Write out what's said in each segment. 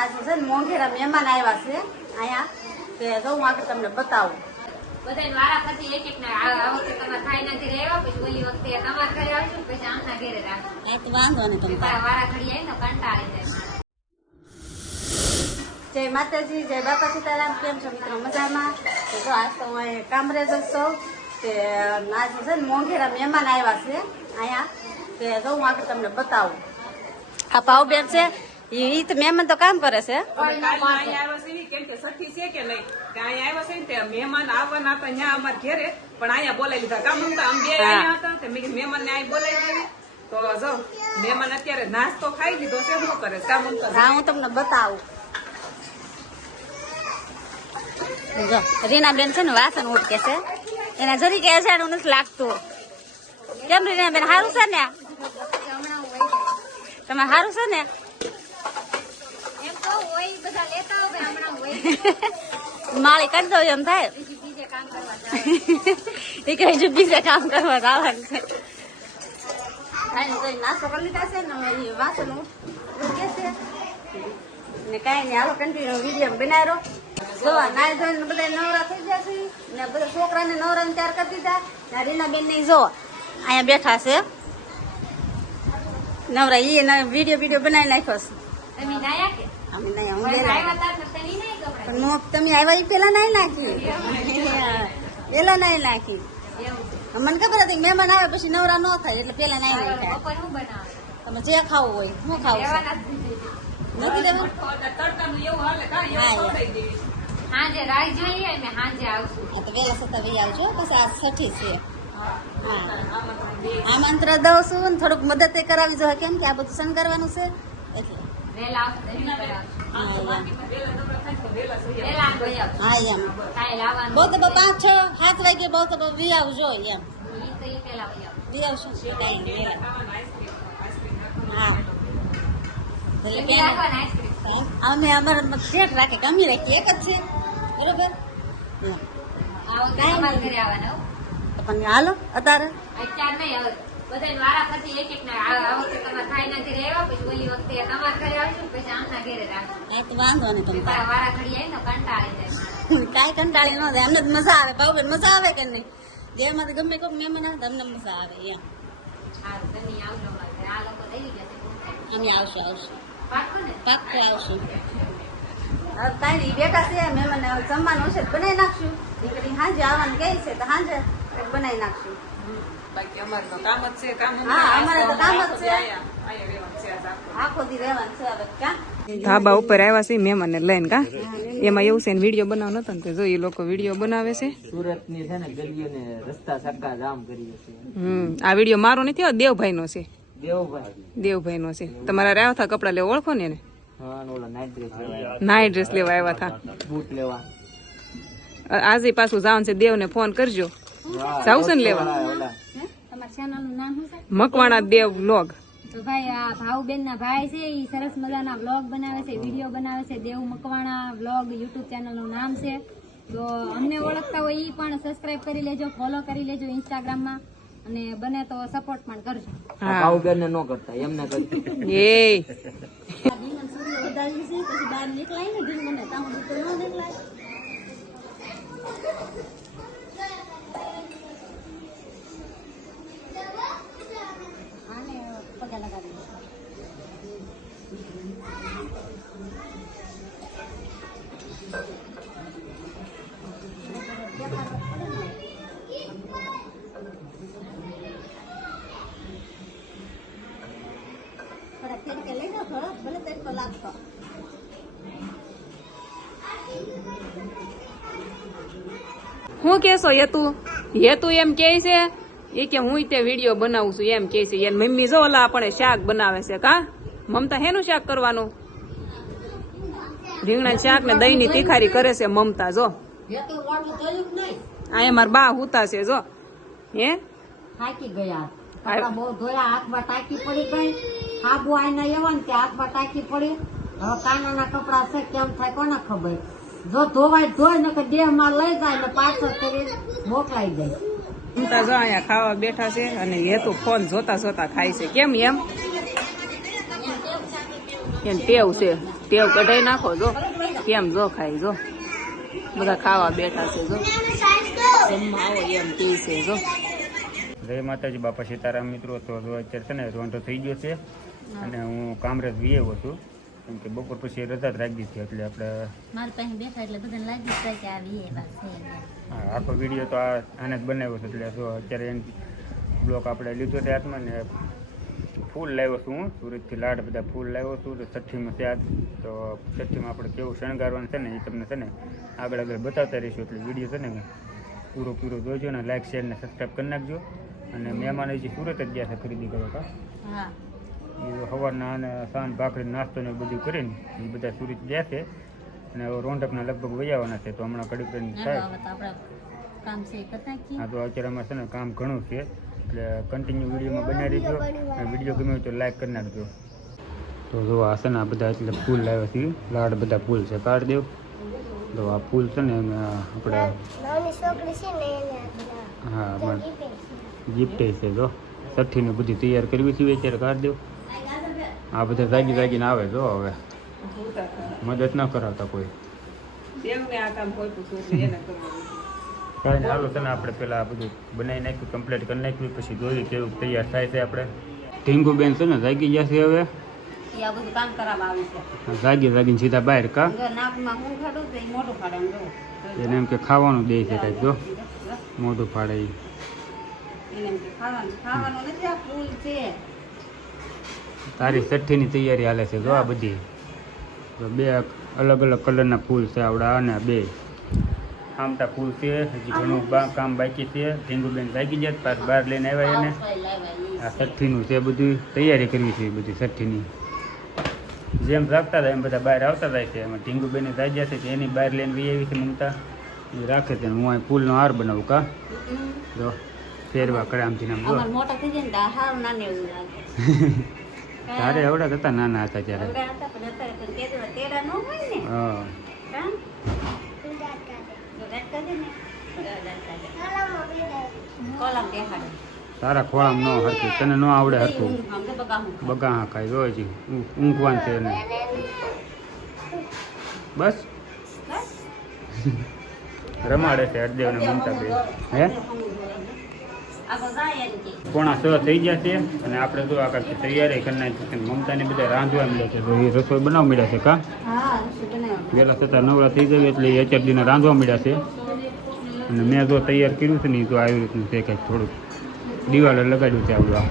આજે છે ને મોંઘેરા મહેમાન આવ્યા છે અહીંયા તે જો હું આગળ તમને બતાવું. બધાને વારા પછી એક એક ને આ વખતે તમારા ખાઈ ના ઘરે આવ્યા પછી ઓલી વખતે તમારા ઘરે આવશું પછી આમના ઘરે રાખશું. આ તો વાંધો ને તમે વારા ઘડી આવી ને કંટાળી જાય. જય માતાજી, જય બાપા સીતારામ. કેમ છો મિત્રો? મજામાં? તો જો આજ તો હું કામરેજ જ છું. તે આજે છે ને મોંઘેરા મહેમાન આવ્યા છે અહીંયા તે જો હું આગળ તમને બતાવું. આ ભાવબેન છે ઈ તો મહેમાન તો કામ કરે છે. મહેમાન આવવાના હતા ત્યાં અમારા ઘેરે પણ અહીંયા બોલાવી લીધા કામ આમ બે અહીંયા હતા મહેમાન ને અહીં બોલાવી તો જો મહેમાન અત્યારે નાસ્તો ખાઈ લીધો છે. શું કરે કામ? હા, હું તમને બતાવું. જો રીનાબેન છે ને વાસણ ઉટકે છે. એના જરી કે અજાણું નથી લાગતું. કેમ રીનાબેન, સારું છે ને? તમે સારું છે ને? એમ તો હોય બધા લેતા હોય હમણાં હોય માળી કરી દો એમ થાય. બીજે કામ કરવા એ કઈ જો બીજે કામ કરવા જવાનું છે. નાસ્તો કરી લીધા છે ને એ વાસણ ઉટકે છે ને કઈ નઈ. હાલો કન્ટિન્યુ વિડીયો બનાવ્યો. જો નાઈ ધોઈને બધા નવરા થઈ ગયા છે ને બધા છોકરાને નવરા ને તૈયાર કરી દીધા. રીનાબેન ને જો અહીંયા બેઠા છે નવરા. એ વિડીયો બનાવી નાખ્યો છે. તમે નાયા કે અમે નહીં, હું આવ્યા તા તો તને નહીં કપડા પણ તમે આવ્યા એ પેલા નાઈ નાખી. પેલા નાઈ નાખી. એવું મને ખબર હતી મહેમાન આવે પછી નવરા ન થાય એટલે પેલા નાઈ નાખ્યા. બપોર શું બનાવે તમે જે ખાવું હોય શું ખાવું છે નથી દેવા. તડકાનું એવું હાલે કાંઈ એવું ખવડાવી દેવી. હાજે રાઈ જોઈએ ને હાજે આવશું. આ તો વેલા સતા વહી આવજો. પછી આ છઠ્ઠી છે. હા, આમંત્રણ દઉં છું ને થોડુંક મદદ કરાવી જોઈએ. કેમ કે આ બધું શણગારવાનું છે એટલે. વેલા આવશે તો નહીં કરાવશું. હા એમ. વેલા ભાઈ આવશું. હા એમ. કાંઈ લાવવાનું બહુ તો 5, 6, 7 વાગે બહુ તો વી આવજો એમ. ઈ તો ઈ પેલા ભાઈ આવશે. વી આવશું કઈ નહીં. હા એટલે તમે કેમ રાખવાના આઈસ્ક્રીમ. અમે અમારા શેઠ રાખે ગમી રાખી એક જ છે બરોબર. આવો તો તમારા ઘરે આવવાના હો. તો પણ હાલો અત્યારે અત્યાર નહીં આવે બધાને વારા પછી એક એક ને આ વખતે તમારા ખાઈ ના ઘરે આવ્યા પછી ઓલી વખતે તમારા ઘરે આવશું પછી આમના ઘરે રાખશું. આ તો વાંધો નહીં તમે વારા ઘડી આવી ને કંટાળી જાય. કાંઈ કંટાળી ન થાય. અમને તો મજા આવે. ભાવબેન મજા આવે કે નહીં? જેમાંથી ગમે કોઈ મહેમાન આવે તો અમને મજા આવે એમ. સારું તમે આવજો અમારા ઘરે. આ લોકો લઈ ગયા છે. અમે આવશું પાક્કું ને? પાક્કો આવશું. હવે કાંઈ નહીં, બેઠા છે મહેમાન. જમવાનું હશે તો બનાવી નાખશું. દીકરી સાંજે આવવાનું કહે છે તો સાંજે બનાવી નાખશું. બાકી અમારે તો કામ જ છે. કામ હા, અમારે તો કામ જ છે. અહીંયા રહેવાનું છે આજ આખો. આખો દી રહેવાનું છે હવે. ક્યાં ધાબા ઉપર આવ્યા છે મહેમાન ને લઈને. કા એમાં એવું છે ને વિડીયો બનાવ નતો ને જો એ લોકો વિડીયો બનાવે છે. સુરત ની છે ને ગલીઓ ને રસ્તા સરકાર જામ કરી છે. આ વિડીયો મારો નથી, દેવભાઈ નો છે. દેવભાઈ નો છે. તમારા આવ્યા હતા કપડા લેવા, ઓળખો ને એને? હા, ઓલા નાઇટ ડ્રેસ લેવા, નાઇટ ડ્રેસ લેવા આવ્યા હતા. બૂટ લેવા. આજે પાછું જવાનું છે. દેવ ને ફોન કરજો. જાવ છે ને લેવા. તમારા ચેનલ નું નામ શું છે? મકવાણા દેવ વ્લોગ. તો ભાઈ આ ભાવબેન ના ભાઈ છે ઈ સરસ મજાના વ્લોગ બનાવે છે, વિડીયો બનાવે છે. દેવ મકવાણા વ્લોગ યુટ્યુબ ચેનલ નું નામ છે. તો અમને ઓળખતા હોય ઈ પણ સબસ્ક્રાઇબ કરી લેજો, ફોલો કરી લેજો ઇન્સ્ટાગ્રામ માં અને બને તો સપોર્ટ પણ કરજો. ભાવબેન ને નો કરતા એમને કરતા. એ વધારી છે પછી બહાર નીકળાય ને ઢીંગ મને તાવ તો ન નીકળાય. આને પગે લગાવી દો. થોડાક તડકે લઈ જાઓ, થોડોક ભલે તડકો લાગતો. હું કેશો હેતુ એમ કે છે એ કે હું તે વિડીયો બનાવું છું એમ કે છે. એન મમ્મી જો ઓલા આપણે શાક બનાવે છે. કા મમતા હેનું શાક કરવાનું? રીંગણા શાક ને દહીં ની તીખારી કરે છે મમતા. જો આ મારા બા હુતા છે. જો હે થાકી ગયા. કપડા બહુ ધોયા, હાથમાં ટાંકી પડી ગઈ. સાબુ આઈને એવા ને કે હાથમાં ટાંકી પડી. હવે કાનાના કપડા છે કેમ થાય કોને ખબર. જો ધોવાય ધોય ને કે દેહમાં લઈ જાય ને પાછળ કરી મોકલાઈ જાય. મમતા જો અહીંયા ખાવા બેઠા છે અને હેતુ ફોન જોતા જોતા ખાય છે. કેમ એમ? ટેવ છે. ટેવ કઢાઈ નાખો જો કેમ જો ખાય જો બધા ખાવા બેઠા છે જો જમવા આવો એમ કે છે જો. જય માતાજી, બાપા સીતારામ મિત્રો. તો અત્યારે છે ને રોંઢો થઈ ગયો છે અને હું કામરેજ વિયેવો છું કેમ કે બપોર પછી રજા જ રાખી હતી એટલે આપણે મારી પાસે બેઠા એટલે બધાને લાગી જાય કે આવી એ વાત છે. હા, આખો વિડીયો તો આને જ બનાવ્યો છે એટલે જો અત્યારે એની બ્લોક આપણે લીધો છે હાથમાં ને ફૂલ લાવ્યો છું હું સુરતથી લાડ બધા ફૂલ લાવ્યો છું તો છઠ્ઠીમાં છે આજ. તો છઠ્ઠીમાં આપણે કેવું શણગારવાનું છે ને એ તમને છે ને આગળ બતાવતા રહીશું એટલે વિડીયો છે ને પૂરો જોજો ને લાઈક શેર ને સબસ્ક્રાઈબ કરી નાખજો. અને મહેમાન હજી સુરત જ ગયા છે ખરીદી કરવા કા હા એ સવારના અને સાંજ ભાખરી નાસ્તો ને બધું કરીને એ બધા સુરત ગયા છે અને હવે રોંઢકના લગભગ વજાવવાના છે તો હમણાં કડીક થાય. હવે તો આપણે કામ છે કરતા કી હા, તો અત્યારે અમારે છે ને કામ ઘણું છે એટલે કન્ટિન્યુ વિડીયોમાં બનાવી દેજો અને વિડીયો ગમે તો લાઈક કરી નાખજો. તો જો આ છે ને આ બધા એટલે ફૂલ લાવ્યા છે લાડ બધા ફૂલ છે કાઢી દેવ. તો આ ફૂલ છે ને એમ આપણે હા ગિફ્ટ છે જો છઠ્ઠીને બધી તૈયાર કરવી છે અત્યારે કાઢી દેવ. આ બધા જાગીને આવે જો હવે મદદ ન કરાવતા કોઈ દેવને આ કામ હોય તો છોકરી એને કરવાનું. કાંઈ હાલો છે ને આપણે પેલા આ બધું બનાવી નાખ્યું કમ્પ્લીટ કરી નાખ્યું પછી જોઈએ કેવું તૈયાર થાય છે. આપણે ઢીંગુ બેન છે ને જાગી ગયા છે હવે એ આ બધું કામ કરાવવા આવી છે. જાગીને સીધા બહાર કા જો નાકમાં હું ખાડું તો એ મોટું ખાડું જો એને એમ કે ખાવાનું દે છે કાંઈક જો મોઢું ફાડે ઈ. એને એમ કે ખાવાનું નથી આ ફૂલ છે. તારી છઠ્ઠીની તૈયારી હાલે છે જો આ બધી તો બે અલગ અલગ કલરના ફૂલ છે આવડા અને બે આમટા ફૂલ છે. હજી ઘણું કામ બાકી છે. ઢીંગુબેન જાગી જાય પાછું બહાર લઈને આવ્યા એને આ છઠ્ઠીનું છે બધું તૈયારી કરવી છે બધી છઠ્ઠીની. જેમ રાખતા થાય એમ બધા બહાર આવતા જાય છે. એમાં ઢીંગુબેને જાગ્યા છે કે એની બહાર લઈને વી આવી છે મમતા એ રાખે છે. હું અહીં ફૂલનો હાર બનાવું કા જો ફેરવા કરે આમથી આમ જો. અમાર મોટા થઈ જાય ને તો હારું નાનું એવું લાગે. તારે આવડા હતા નાના હતા ત્યારે આવડા હતા પણ અત્યારે તો તેડા ન હોય ને હા કાં? જો રાત કાઢે ને કોલમ દેખાડે. તારા ખોળામ ન હરખી તને ન આવડે હરખું ઊંઘ આમ તો બગાહું. બગા હા કાંઈ હોય છે ઊંઘવાનું છે એને બસ રમાડે છે હરદેવ ને મમતા બે હે આગો જાય એમ કે. 6:45 થઈ ગયા છે અને આપણે તો આખા તૈયારી કરી નાખી છે. મમતાને બધા રાંધવા મળ્યા છે તો એ રસોઈ બનાવવા મળ્યા છે કા હા રસોઈ બનાવવા. વહેલા થતાં નવરા થઈ જાય એટલે એ અત્યાર દીના રાંધવા મળ્યા છે. અને મેં જો તૈયાર કર્યું છે ને એ તો આવી રીતનું છે કંઈક થોડુંક દિવાલે લગાડ્યું છે આપણું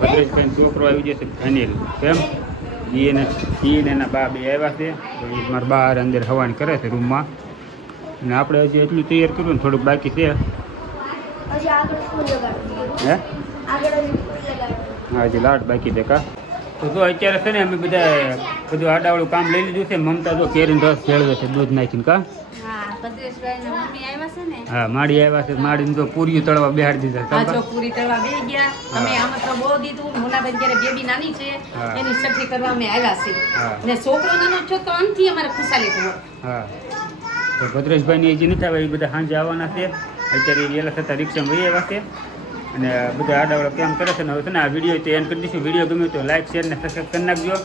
ભદ્રેશભાઈ છોકરો આવી જશે અનિલ કેમ એને એના બા બે આવ્યા છે તો એ મારા બા અંદર હવાન કરે છે રૂમમાં અને આપણે હજી એટલું તૈયાર કર્યું ને થોડુંક બાકી છે હે હા હજી લાટ બાકી છે કા. તો જો અત્યારે છે ને અમે બધા બધું આડાવાળું કામ લઈ લીધું છે. મમતા જો કેરીનો રસ ખેડવે છે દૂધ નાખીને કા હા ભદ્રેશભાઈ ને મમ્મી આવ્યા છે ને. હા માડી આવ્યા છે. માડીને તો પૂરીઓ તળવા બેહાડી દીધા આ જો પૂરી કરવા બે ગયા અમે આમંત્રણ બહુ દીધું. મુનાબેન જ્યારે બેબી નાની છે હા. એની છઠ્ઠી કરવા અમે આવ્યા છીએ હા. ને છોકરો નાનો છો તો અંતથી અમારે ખુશાલી થયો. હા તો ભદ્રેશભાઈની હજી નથી આવે એ બધા સાંજે આવવાના છે. અત્યારે એ વહેલા થતાં રિક્ષામાં વહી આવ્યા છે અને બધા આડાવાળા કેમ કરે છે ને હવે છે ને આ વિડીયો તો એન્ડ કરી દઈશું. વિડીયો ગમ્યો તો લાઈક શેર ને સબસ્ક્રાઈબ કરી નાખજો